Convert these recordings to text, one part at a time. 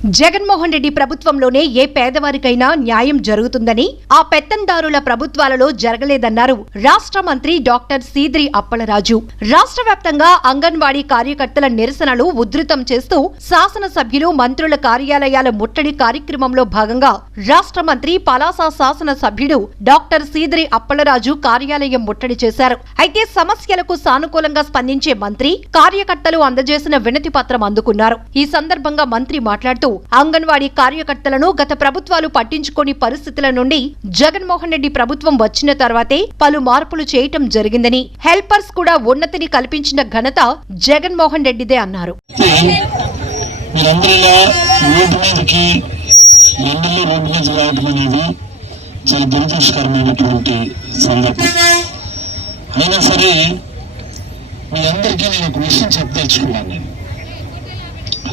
జగన్మోహన్ రెడ్డి ప్రభుత్వంలోనే ఏ పేదవారికైనా న్యాయం జరుగుతుందని, ఆ పెత్తందారుల ప్రభుత్వాలలో జరగలేదన్నారు రాష్ట్ర మంత్రి డాక్టర్ సీదిరి అప్పలరాజు. రాష్ట్ర వ్యాప్తంగా అంగన్వాడీ కార్యకర్తల నిరసనలు ఉధృతం చేస్తూ శాసనసభ్యులు, మంత్రుల కార్యాలయాల ముట్టడి కార్యక్రమంలో భాగంగా రాష్ట్ర మంత్రి పలాస శాసన సభ్యుడు డాక్టర్ సీదిరి అప్పలరాజు కార్యాలయం ముట్టడి చేశారు. అయితే సమస్యలకు సానుకూలంగా స్పందించే మంత్రి, కార్యకర్తలు అందజేసిన వినతి పత్రం అందుకున్నారు. ఈ సందర్భంగా మంత్రి మాట్లాడుతూ అంగన్వాడీ కార్యకర్తలను గత ప్రభుత్వాలు పట్టించుకోని పరిస్థితుల నుండి జగన్మోహన్ రెడ్డి ప్రభుత్వం వచ్చిన తర్వాతే పలు మార్పులు చేయటం జరిగిందని, హెల్పర్స్ కూడా ఉన్నతిని కల్పించిన ఘనత జగన్మోహన్ రెడ్డిదే అన్నారు.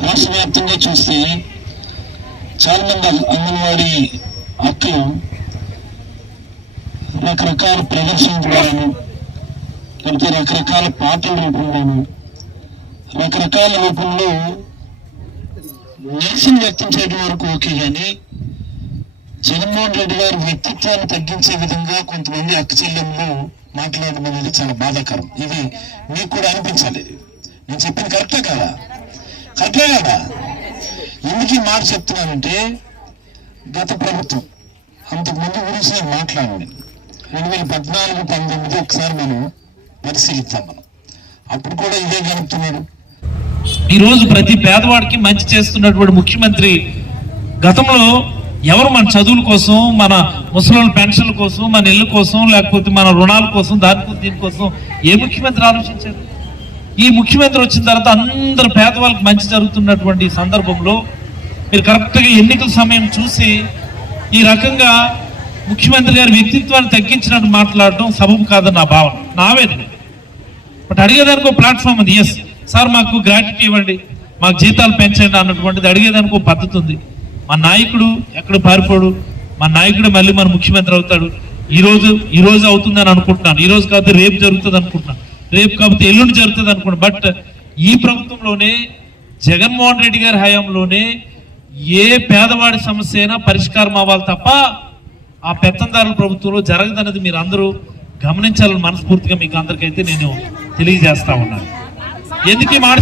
రాష్ట్ర వ్యాప్తంగా చూస్తే చాలా మంది అంగన్వాడీ అక్కలు రకరకాల ప్రదర్శన ద్వారాను, లేకపోతే రకరకాల పాటల రూపంలోను, రకరకాల రూపంలో నిరసన వ్యక్తం చేయడం వరకు ఓకే, కానీ జగన్మోహన్ రెడ్డి గారి వ్యక్తిత్వాన్ని తగ్గించే విధంగా కొంతమంది అక్క చెల్లెళ్ళు మాట్లాడడం అనేది చాలా బాధాకరం. ఇది మీకు కూడా అనిపించాలి. నేను చెప్పింది కరెక్టే కదా? కరెక్టే కదా? ఎందుకు ఈ మాట చెప్తున్నానంటే, గత ప్రభుత్వం అంతకుముందు గురించి నేను మాట్లాడండి. 2014-19 ఒకసారి మనం పరిశీలిద్దాం. మనం అప్పుడు కూడా ఇదే గడుపుతున్నాడు. ఈరోజు ప్రతి పేదవాడికి మంచి చేస్తున్నటువంటి ముఖ్యమంత్రి గతంలో ఎవరు మన చదువుల కోసం, మన ముసలి పెన్షన్ల కోసం, మన ఇళ్ళ కోసం, లేకపోతే మన రుణాల కోసం, దీనికోసం ఏ ముఖ్యమంత్రి ఆలోచించారు? ఈ ముఖ్యమంత్రి వచ్చిన తర్వాత అందరు పేదవాళ్ళకి మంచి జరుగుతున్నటువంటి సందర్భంలో మీరు కరెక్ట్గా ఎన్నికల సమయం చూసి ఈ రకంగా ముఖ్యమంత్రి గారి వ్యక్తిత్వాన్ని తగ్గించినట్టు మాట్లాడడం సబబు కాదని నా భావన, నా ఆవేదన. బట్ అడిగేదానికి ఒక ప్లాట్ఫామ్ ఉంది. ఎస్ సార్, మాకు గ్రాట్యుటీ ఇవ్వండి, మాకు జీతాలు పెంచండి అన్నటువంటిది అడిగేదానికి ఒక పద్ధతి ఉంది. మా నాయకుడు ఎక్కడ పారిపోడు, మా నాయకుడు మళ్ళీ మన ముఖ్యమంత్రి అవుతాడు. ఈ రోజు అవుతుందని అనుకుంటున్నాను, ఈ రోజు కాకపోతే రేపు జరుగుతుంది అనుకుంటున్నాను, రేపు కాకపోతే ఎల్లుండి జరుగుతుంది అనుకుంటున్నాను. బట్ ఈ ప్రభుత్వంలోనే, జగన్మోహన్ రెడ్డి గారి హయాంలోనే ఏ పేదవాడి సమస్య అయినా పరిష్కారం అవ్వాలి తప్ప ఆ పెత్తందారుల ప్రభుత్వంలో జరగదన్నది మీరు అందరూ గమనించాలని మనస్ఫూర్తిగా మీకు అందరికైతే నేను తెలియజేస్తా ఉన్నాను. ఎందుకు ఈ మాట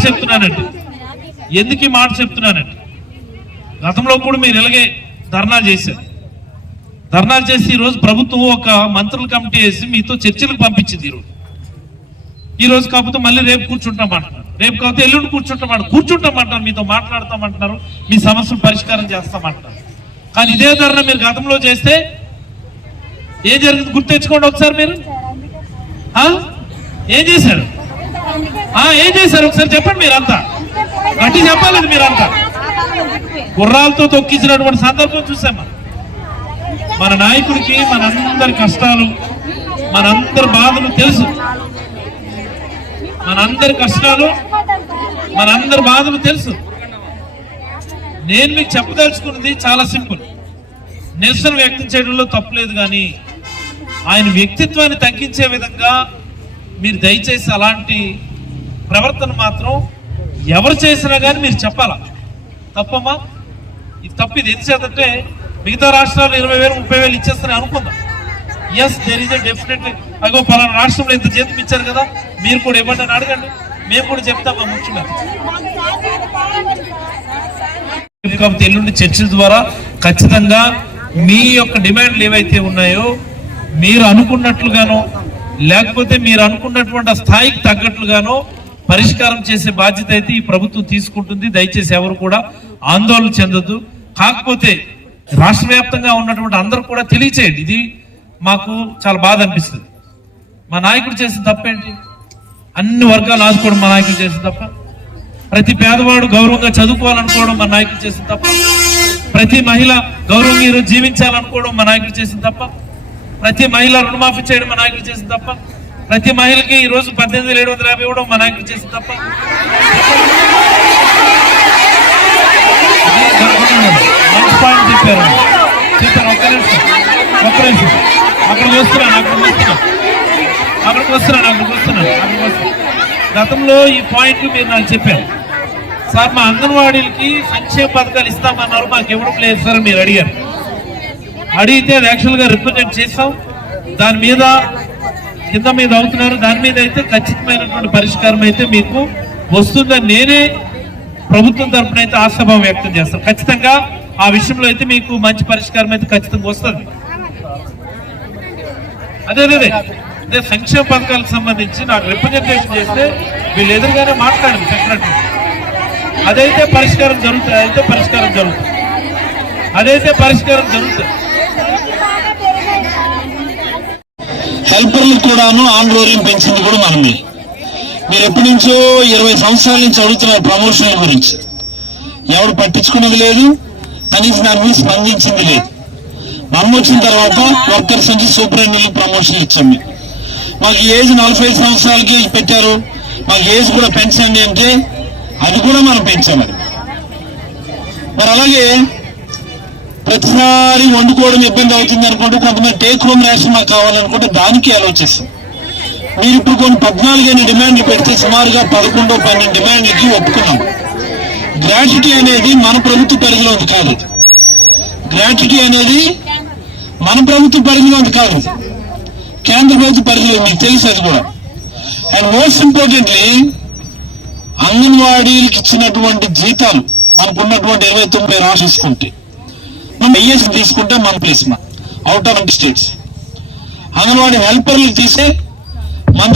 చెప్తున్నానంటే గతంలో కూడా మీరు ఇలాగే ధర్నాలు చేశారు. ధర్నాలు చేసి ఈరోజు ప్రభుత్వం ఒక మంత్రుల కమిటీ వేసి మీతో చర్చలకు పంపించింది. ఈ రోజు కాకపోతే మళ్ళీ రేపు కూర్చుంటామంటున్నారు, రేపు కాకపోతే ఎల్లుండి కూర్చుంటామంటారు, మీతో మాట్లాడతామంటున్నారు, మీ సమస్యలు పరిష్కారం చేస్తామంటున్నారు. కానీ ఇదే ధరణ మీరు గతంలో చేస్తే ఏం జరిగింది గుర్తు తెచ్చుకోండి ఒకసారి. మీరు ఏం చేశారు ఒకసారి చెప్పండి. మీరంతా గట్టి చెప్పాలి. మీరంతా గుర్రాలతో తొక్కించినటువంటి సందర్భం చూసామా? మన నాయకుడికి మనందరి కష్టాలు, మనందరి బాధలు తెలుసు, మనందరి కష్టాలు, మనందరి బాధలు తెలుసు. నేను మీకు చెప్పదలుచుకున్నది చాలా సింపుల్. నిరసన వ్యక్తం చేయడంలో తప్పులేదు, కానీ ఆయన వ్యక్తిత్వాన్ని తగ్గించే విధంగా మీరు దయచేసి అలాంటి ప్రవర్తన మాత్రం ఎవరు చేసినా కానీ మీరు చెప్పాలా. తప్పమ్మా, ఇది తప్పు. ఇది ఎందుచేతంటే మిగతా రాష్ట్రాలు 20,000 30,000 ఇచ్చేస్తారని అనుకుందాం. ఎస్, దేర్ ఈజ్ డెఫినెట్లీ అగో పలానా రాష్ట్రంలో ఇంత జీతం ఇచ్చారు కదా, మీరు కూడా ఇవ్వండి అని అడగండి, మేము కూడా చెప్తాం. మా ముఖ్యమంత్రి ఎల్లుండి చర్చల ద్వారా ఖచ్చితంగా మీ యొక్క డిమాండ్లు ఏవైతే ఉన్నాయో మీరు అనుకున్నట్లుగానో, లేకపోతే మీరు అనుకున్నటువంటి ఆ స్థాయికి తగ్గట్లుగానో పరిష్కారం చేసే బాధ్యత అయితే ఈ ప్రభుత్వం తీసుకుంటుంది. దయచేసి ఎవరు కూడా ఆందోళన చెందొద్దు. కాకపోతే రాష్ట్ర వ్యాప్తంగా ఉన్నటువంటి అందరూ కూడా తెలియచేయండి. ఇది మాకు చాలా బాధ అనిపిస్తుంది. మా నాయకుడు చేసిన తప్పేంటి? అన్ని వర్గాలు ఆదుకోవడం మా నాయకుడు చేసిన తప్ప. ప్రతి పేదవాడు గౌరవంగా చదువుకోవాలనుకోవడం మా నాయకుడు చేసిన తప్ప. ప్రతి మహిళ గౌరవంగా ఈరోజు జీవించాలనుకోవడం మా నాయకుడు చేసిన తప్ప. ప్రతి మహిళ రుణమాఫీ చేయడం మా నాయకుడు చేసిన తప్ప. ప్రతి మహిళకి ఈ రోజు 18,750 ఇవ్వడం మా నాయకుడు చేసిన తప్ప. మంచి పాయింట్ చెప్పారు. ఒక్క నిమిషం అక్కడికి వస్తున్నాను. గతంలో ఈ పాయింట్లు మీరు నాకు చెప్పారు. సార్ మా అంగన్వాడీలకి సంక్షేమ పథకాలు ఇస్తామన్నారు, మాకు ఇవ్వడం లేదు సార్ మీరు అడిగారు. అడిగితే అది యాక్చువల్గా రిప్రజెంట్ చేస్తాం. దాని మీద కింద మీద అవుతున్నారు. దాని మీద అయితే ఖచ్చితమైనటువంటి పరిష్కారం అయితే మీకు వస్తుందని నేనే ప్రభుత్వం తరఫున అయితే ఆశాభావం వ్యక్తం చేస్తాను. ఖచ్చితంగా ఆ విషయంలో అయితే మీకు మంచి పరిష్కారం అయితే ఖచ్చితంగా వస్తుంది. అదే సంక్షేమ పథకాలకు సంబంధించి నాకు రిప్రజెంటేషన్ చేస్తే వీళ్ళు ఎదురుగానే మాట్లాడండి సెక్రటరీ. అదైతే పరిష్కారం జరుగుతుంది. హెల్పర్లకు కూడాను ఆన్ రోలింగ్ పెంచింది కూడా మనమే. మీరు ఎప్పటి నుంచో 20 సంవత్సరాల నుంచి అడుగుతున్నారు ప్రమోషన్ల గురించి, ఎవరు పట్టించుకున్నది లేదు, కనీసం దాని మీద స్పందించింది లేదు. మనం వచ్చిన తర్వాత వర్కర్స్ నుంచి సూపరింటెండెంట్ ప్రమోషన్లు ఇచ్చాం. మాకు ఏజ్ 45 సంవత్సరాలకి పెట్టారు, మాకు ఏజ్ కూడా పెంచండి అంటే అది కూడా మనం పెంచాము. మరి అలాగే ప్రతిసారి వండుకోవడం ఇబ్బంది అవుతుంది అనుకుంటే కొంతమంది టేక్ హోమ్ రేషన్ మాకు కావాలనుకుంటే దానికి ఆలోచిస్తాం. మీరు ఇప్పుడు కొన్ని 14 డిమాండ్లు పెడితే సుమారుగా 11-12 డిమాండ్లకి ఒప్పుకున్నాం. గ్రాట్యుటీ అనేది మన ప్రభుత్వ పరిధిలోది కాదు. గ్రాట్యుటీ అనేది మన ప్రభుత్వ పరిధిలోది కాదు, కేంద్ర ప్రభుత్వ పరిధిలో, మీకు తెలుసు అది కూడా. అండ్ మోస్ట్ ఇంపార్టెంట్లీ అంగన్వాడీలకు ఇచ్చినటువంటి జీతాలు మనకున్నటువంటి 29 రాష్ట్రీసుకుంటే మనం ఐఎస్ తీసుకుంటే మన place out of states. Anganwadi హెల్పర్లు తీసే మన